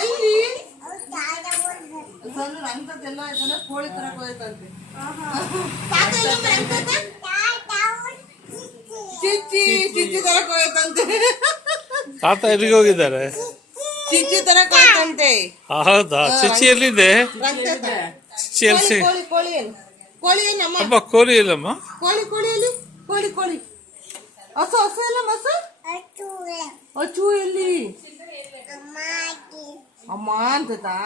ಎಲ್ಲಿ ಅಂತದೆಲ್ಲ ಆಯ್ತಂದ್ರೆ ಕೋಳಿ ತರಕ್ ಹೋಯ್ತಂತೆ. ಚಿಚ್ಚಿ ಚಿಚ್ಚಿ ತರಕ್ ಹೋಯ್ತಂತೆ. ತಾತ ಎಲ್ಲಿಗೆ ಹೋಗಿದ್ದಾರೆ? ಚಿಚ್ಚಿ ತರಕ್ ಹೋಯ್ತಂತೆ. ಹೌದಾ? ಚಿಚ್ಚಿ ಎಲ್ಲಿದೆ? ಚಿಚ್ಚಿ ಎಲ್ಲಿ? ಕೋಳಿ ಕೋಳಿ ಏನಮ್ಮ? ಅಮ್ಮ ಕೋಳಿ ಇಲ್ಲಮ್ಮ. ಕೋಳಿ ಕೋಳಿಯಲ್ಲಿ ಕೋಳಿ ಕೋಳಿ ಹಸು ಹಸು ಎಲ್ಲ ಹಸು ಅಚ್ಚು ಎಲ್ಲಿ? ಅಮ್ಮ ಅಂತದಾ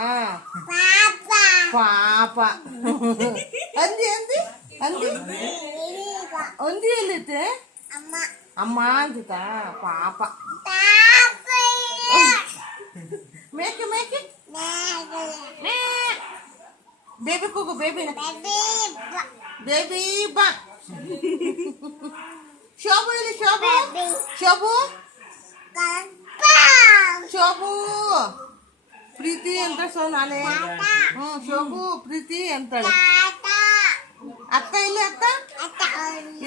ಪಾಪ. ಅಂದಿ ಅಂದಿ ಅಂದಿ ಅಂದಿ ಎಲ್ಲಿತ್ತೆ? ಅಮ್ಮ ಅಂತದಾ ಪಾಪ. ಮೇಕೆ ಮೇಕೆ ಬೇಬಿ ಕೂಗು ಬೇಬಿನ ಬೇಬಿ ಬಾ. ಶೋಭು ಇಲ್ಲಿ ಶೋಭು ಶೋಭು ಶೋಭು ಪ್ರೀತಿ ಅಂತ ನಾಳೆ. ಶೋಭು ಪ್ರೀತಿ ಅಂತಾಳೆ. ಅತ್ತ ಇಲ್ಲಿ ಅತ್ತ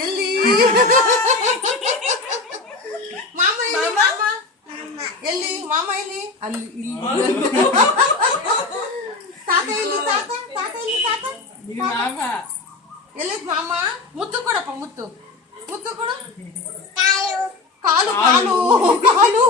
ಎಲ್ಲಿ? ಮಾಮ ಎಲ್ಲಿ? ಮಾಮ ಎಲ್ಲಿ? ಮಾಮ ಎಲ್ಲಿ? ಅಲ್ಲಿ ಇಲ್ಲಿ. ತಾತ ಎಲ್ಲಿ? ತಾತ ತಾತ ಎಲ್ಲಿ? ತಾತ ಎಲ್ಲಿ ಮಾಮ? ಮುತ್ತು ಕೊಡಪ್ಪ ಮುತ್ತು ಮುತ್ತು ಕೊಡು. ಕಾಲು ಕಾಲು ಕಾಲು